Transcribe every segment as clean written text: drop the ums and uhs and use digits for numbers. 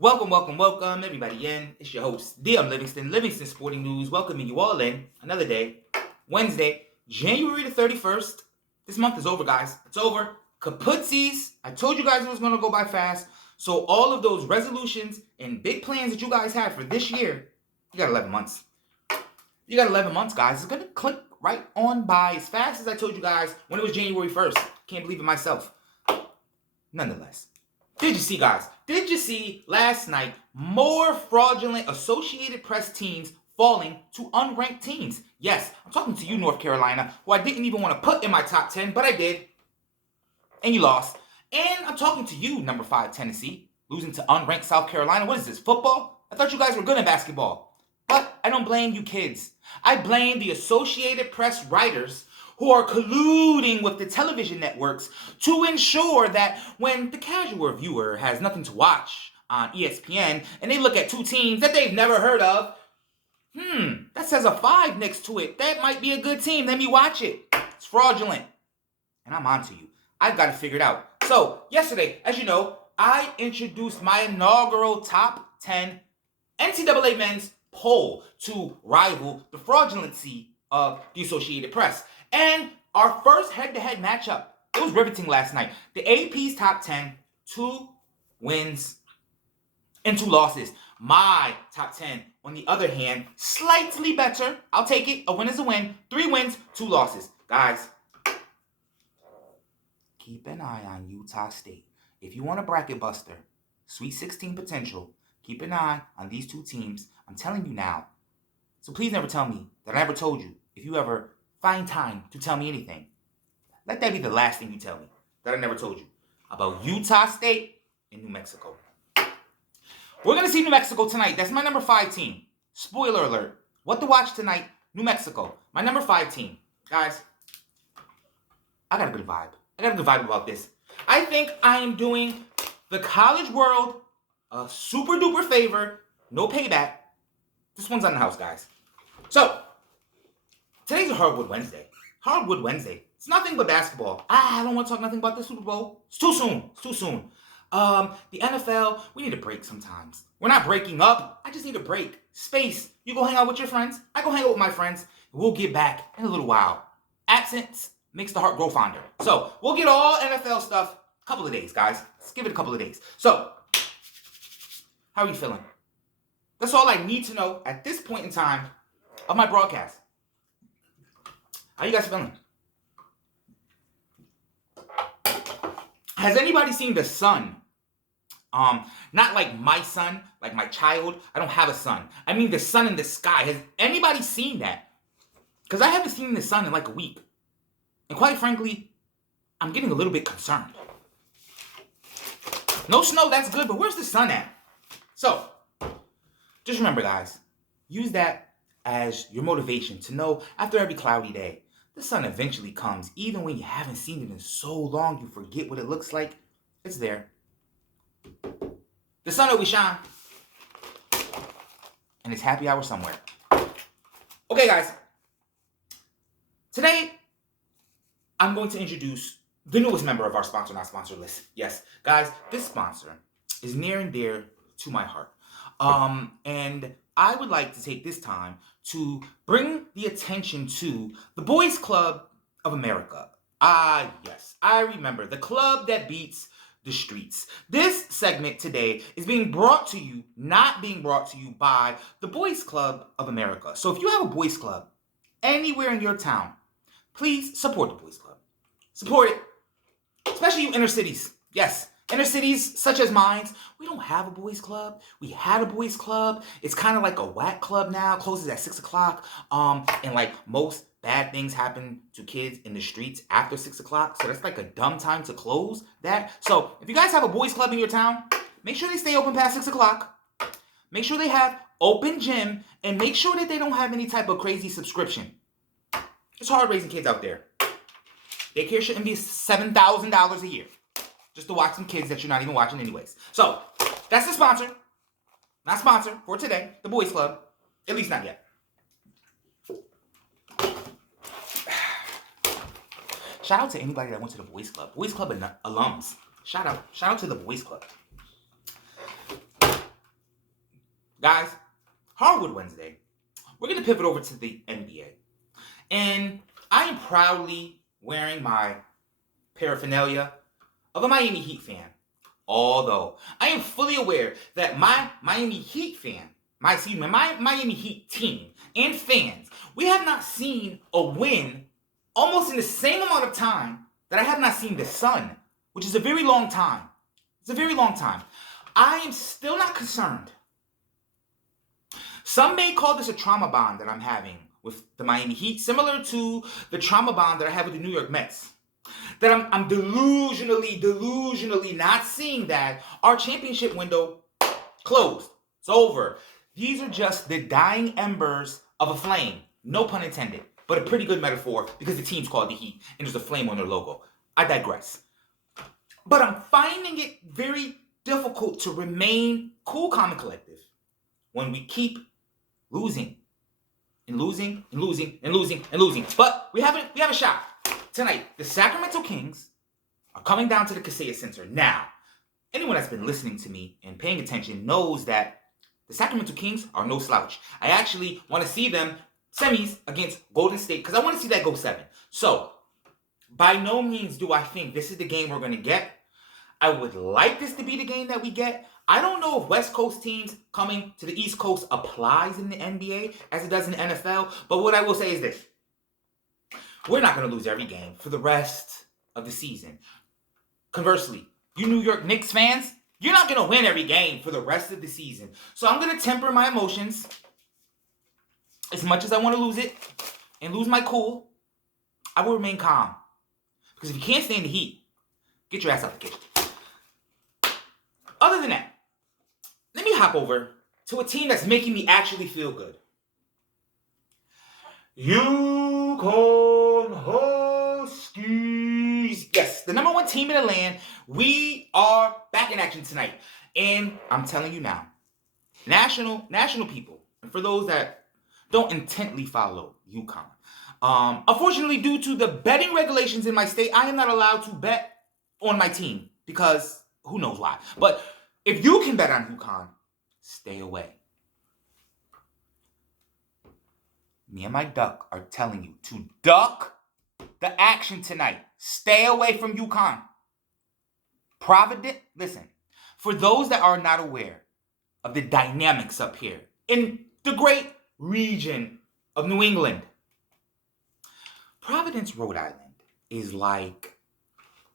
Welcome, everybody in. It's your host, DM Livingston Sporting News, welcoming you all in. Another day, Wednesday, January the 31st. This month is over, guys. It's over. Kaputsies. I told you guys it was going to go by fast. So all of those resolutions and big plans that you guys had for this year, you got 11 months. You got 11 months, guys. It's going to click right on by as fast as I told you guys when it was January 1st. Can't believe it myself. Nonetheless. Did you see, guys? Did you see last night more fraudulent Associated Press teams falling to unranked teams? Yes, I'm talking to you, North Carolina, who I didn't even want to put in my top 10, but I did. And you lost. And I'm talking to you, number 5, Tennessee, losing to unranked South Carolina. What is this, football? I thought you guys were good at basketball. But I don't blame you kids. I blame the Associated Press writers who are colluding with the television networks to ensure that when the casual viewer has nothing to watch on ESPN and they look at two teams that they've never heard of, that says a 5 next to it. That might be a good team. Let me watch it. It's fraudulent. And I'm on to you. I've got it figured out. So, yesterday, as you know, I introduced my inaugural top 10 NCAA men's poll to rival the fraudulency of the Associated Press. And our first head-to-head matchup, it was riveting last night. The AP's top 10, 2 wins and 2 losses. My top 10, on the other hand, slightly better. I'll take it. A win is a win. 3 wins, 2 losses. Guys, keep an eye on Utah State. If you want a bracket buster, Sweet 16 potential, keep an eye on these 2 teams. I'm telling you now. So please never tell me that I never told you. If you ever find time to tell me anything, let that be the last thing you tell me that I never told you about Utah State and New Mexico. We're going to see New Mexico tonight. That's my number 5 team. Spoiler alert. What to watch tonight? New Mexico. My number 5 team. Guys, I got a good vibe. About this. I think I am doing the college world a super duper favor. No payback. This one's on the house, guys. So, today's a Hardwood Wednesday. It's nothing but basketball. I don't want to talk nothing about the Super Bowl. It's too soon. The NFL, we need a break sometimes. We're not breaking up. I just need a break. Space. You go hang out with your friends. I go hang out with my friends. We'll get back in a little while. Absence makes the heart grow fonder. So, we'll get all NFL stuff a couple of days, guys. Let's give it a couple of days. So, how are you feeling? That's all I need to know at this point in time of my broadcast. How you guys feeling? Has anybody seen the sun? Not like my son, like my child. I don't have a son. I mean the sun in the sky. Has anybody seen that? Because I haven't seen the sun in like a week. And quite frankly, I'm getting a little bit concerned. No snow, that's good, but where's the sun at? So, just remember, guys, use that as your motivation to know after every cloudy day, the sun eventually comes. Even when you haven't seen it in so long, you forget what it looks like. It's there. The sun always shines. And it's happy hour somewhere. Okay, guys. Today, I'm going to introduce the newest member of our sponsor, not sponsor list. Yes, guys, this sponsor is near and dear to my heart. And I would like to take this time to bring the attention to the Boys Club of America. Yes, I remember. The club that beats the streets. This segment today is not being brought to you by the Boys Club of America. So if you have a Boys Club anywhere in your town, please support the Boys Club. Support it. Especially you inner cities. Yes. Inner cities such as mine, we don't have a boys club. We had a boys club. It's kind of like a whack club now. Closes at 6 o'clock. And like most bad things happen to kids in the streets after 6 o'clock. So that's like a dumb time to close that. So if you guys have a boys club in your town, make sure they stay open past 6 o'clock. Make sure they have open gym. And make sure that they don't have any type of crazy subscription. It's hard raising kids out there. Daycare shouldn't be $7,000 a year. Just to watch some kids that you're not even watching anyways. So, that's the sponsor. Not sponsor for today. The Boys Club. At least not yet. Shout out to anybody that went to the Boys Club. Boys Club alums. Shout out to the Boys Club. Guys, Hardwood Wednesday. We're going to pivot over to the NBA. And I am proudly wearing my paraphernalia of a Miami Heat fan. Although I am fully aware that my Miami Heat fan, my Miami Heat team and fans, we have not seen a win almost in the same amount of time that I have not seen the sun, which is a very long time. It's a very long time. I am still not concerned. Some may call this a trauma bond that I'm having with the Miami Heat, similar to the trauma bond that I have with the New York Mets. That I'm delusionally not seeing that our championship window closed. It's over. These are just the dying embers of a flame. No pun intended, but a pretty good metaphor because the team's called the Heat and there's a flame on their logo. I digress. But I'm finding it very difficult to remain cool, calm, and collective when we keep losing and losing and losing and losing and losing. But we have a shot. Tonight, the Sacramento Kings are coming down to the Kaseya Center. Now, anyone that's been listening to me and paying attention knows that the Sacramento Kings are no slouch. I actually want to see them semis against Golden State because I want to see that go 7. So, by no means do I think this is the game we're going to get. I would like this to be the game that we get. I don't know if West Coast teams coming to the East Coast applies in the NBA as it does in the NFL, but what I will say is this. We're not going to lose every game for the rest of the season. Conversely, you New York Knicks fans, you're not going to win every game for the rest of the season. So I'm going to temper my emotions as much as I want to lose it and lose my cool. I will remain calm. Because if you can't stand the heat, get your ass out the kitchen. Other than that, let me hop over to a team that's making me actually feel good. Yukon Huskies. Yes, the number 1 team in the land. We are back in action tonight. And I'm telling you now, national people, and for those that don't intently follow UConn, unfortunately, due to the betting regulations in my state, I am not allowed to bet on my team because who knows why. But if you can bet on UConn, stay away. Me and my duck are telling you to duck the action tonight. Stay away from UConn. Listen, for those that are not aware of the dynamics up here in the great region of New England, Providence, Rhode Island is like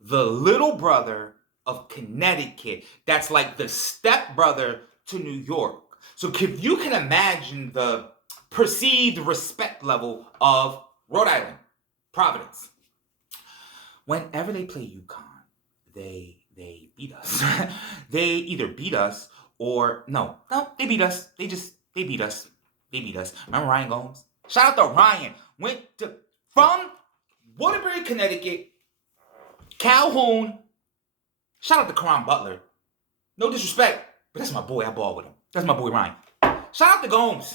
the little brother of Connecticut. That's like the stepbrother to New York. So if you can imagine the perceived respect level of Rhode Island, Providence. Whenever they play UConn, they beat us. They either beat us or no, they beat us. They beat us. Remember Ryan Gomes? Shout out to Ryan. Went from Waterbury, Connecticut, Calhoun. Shout out to Karan Butler. No disrespect, but that's my boy. I ball with him. That's my boy Ryan. Shout out to Gomes.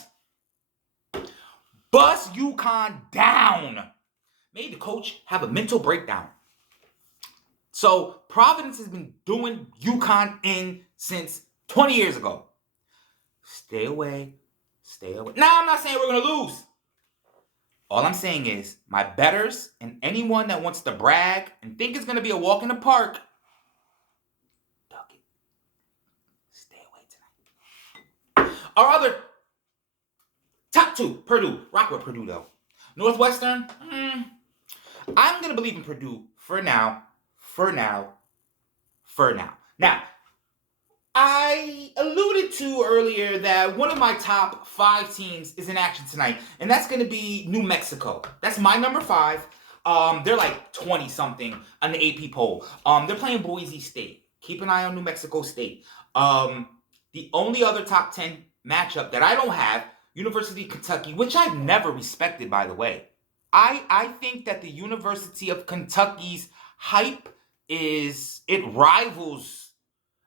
Bust UConn down. Made the coach have a mental breakdown. So Providence has been doing UConn in since 20 years ago. Stay away. Now, I'm not saying we're going to lose. All I'm saying is my bettors and anyone that wants to brag and think it's going to be a walk in the park, duck it. Stay away tonight. Our other top 2, Purdue. Rock with Purdue, though. Northwestern, I'm going to believe in Purdue for now. Now, I alluded to earlier that one of my top 5 teams is in action tonight, and that's going to be New Mexico. That's my number 5. They're like 20-something on the AP poll. They're playing Boise State. Keep an eye on New Mexico State. The only other top 10 matchup that I don't have, University of Kentucky, which I've never respected, by the way. I think that the University of Kentucky's hype it rivals,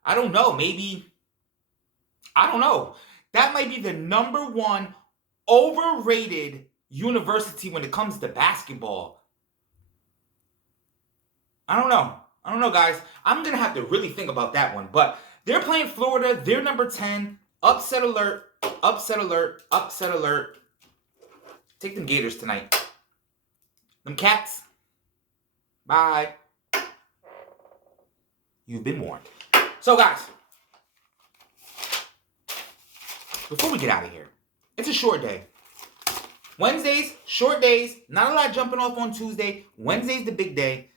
I don't know, that might be the number 1 overrated university when it comes to basketball. I don't know, guys. I'm going to have to really think about that one. But they're playing Florida. They're number 10. Upset alert. Upset alert. Upset alert. Take them Gators tonight. Them Cats. Bye. You've been warned. So, guys, before we get out of here, it's a short day. Wednesdays, short days. Not a lot jumping off on Tuesday. Wednesday's the big day.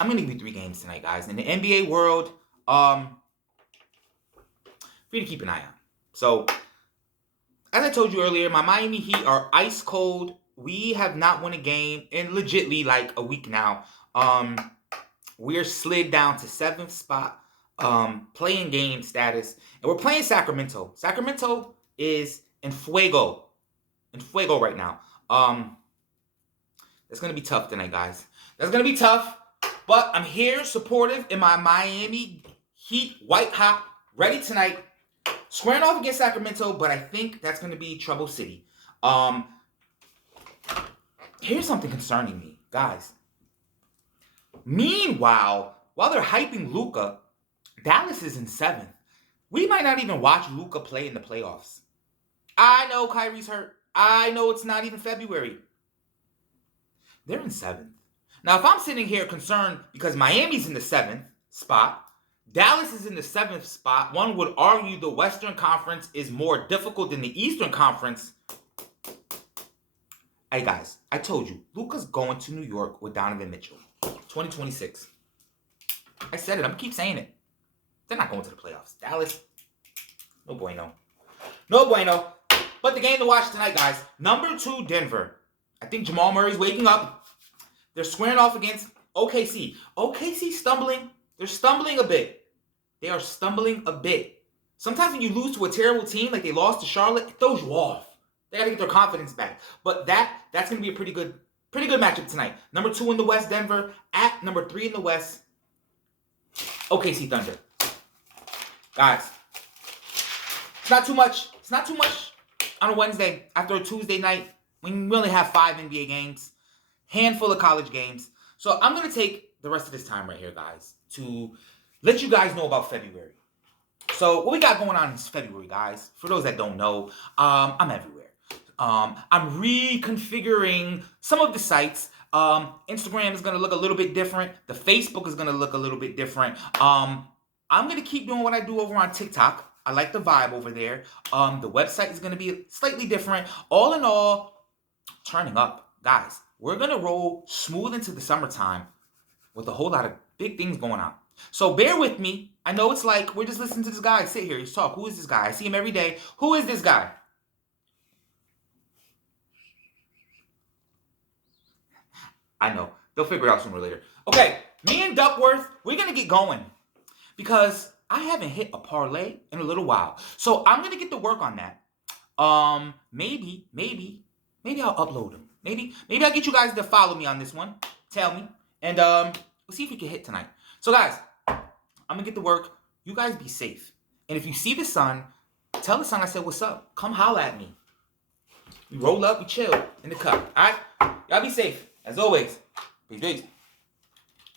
I'm going to give you 3 games tonight, guys. In the NBA world, for you to keep an eye on. So, as I told you earlier, my Miami Heat are ice cold. We have not won a game in legitly like a week now. We're slid down to 7th spot, playing game status. And we're playing Sacramento. Sacramento is in fuego. In fuego right now. That's going to be tough tonight, guys. That's going to be tough. But I'm here, supportive in my Miami Heat, white hot, ready tonight. Squaring off against Sacramento, but I think that's going to be Trouble City. Here's something concerning me, guys. Meanwhile, while they're hyping Luka, Dallas is in 7th. We might not even watch Luka play in the playoffs. I know Kyrie's hurt. I know it's not even February. They're in 7th. Now, if I'm sitting here concerned because Miami's in the 7th spot, Dallas is in the 7th spot, one would argue the Western Conference is more difficult than the Eastern Conference. Hey, guys, I told you, Luka's going to New York with Donovan Mitchell. 2026. I said it. I'm going to keep saying it. They're not going to the playoffs. Dallas, no bueno. No bueno. But the game to watch tonight, guys. Number 2, Denver. I think Jamal Murray's waking up. They're squaring off against OKC. OKC stumbling. They're stumbling a bit. They are stumbling a bit. Sometimes when you lose to a terrible team, like they lost to Charlotte, it throws you off. They got to get their confidence back. But that's going to be a pretty good matchup tonight. Number 2 in the West, Denver. At number 3 in the West, OKC Thunder. Guys, it's not too much. It's not too much on a Wednesday after a Tuesday night when we only have 5 NBA games, handful of college games. So I'm going to take the rest of this time right here, guys, to let you guys know about February. So what we got going on in February, guys, for those that don't know, I'm everywhere. I'm reconfiguring some of the sites. Instagram is going to look a little bit different. The Facebook is going to look a little bit different. I'm going to keep doing what I do over on TikTok. I like the vibe over there. The website is going to be slightly different. All in all, turning up. Guys, we're going to roll smooth into the summertime with a whole lot of big things going on. So bear with me. I know it's like we're just listening to this guy sit here. He's talk. Who is this guy? I see him every day. Who is this guy? I know. They'll figure it out sooner or later. Okay, me and Duckworth, we're going to get going because I haven't hit a parlay in a little while. So I'm going to get to work on that. Maybe I'll upload them. Maybe I'll get you guys to follow me on this one. Tell me. And we'll see if we can hit tonight. So guys, I'm going to get to work. You guys be safe. And if you see the sun, tell the sun I said, what's up? Come holla at me. We roll up, we chill in the cup. All right? Y'all be safe. As always, peace.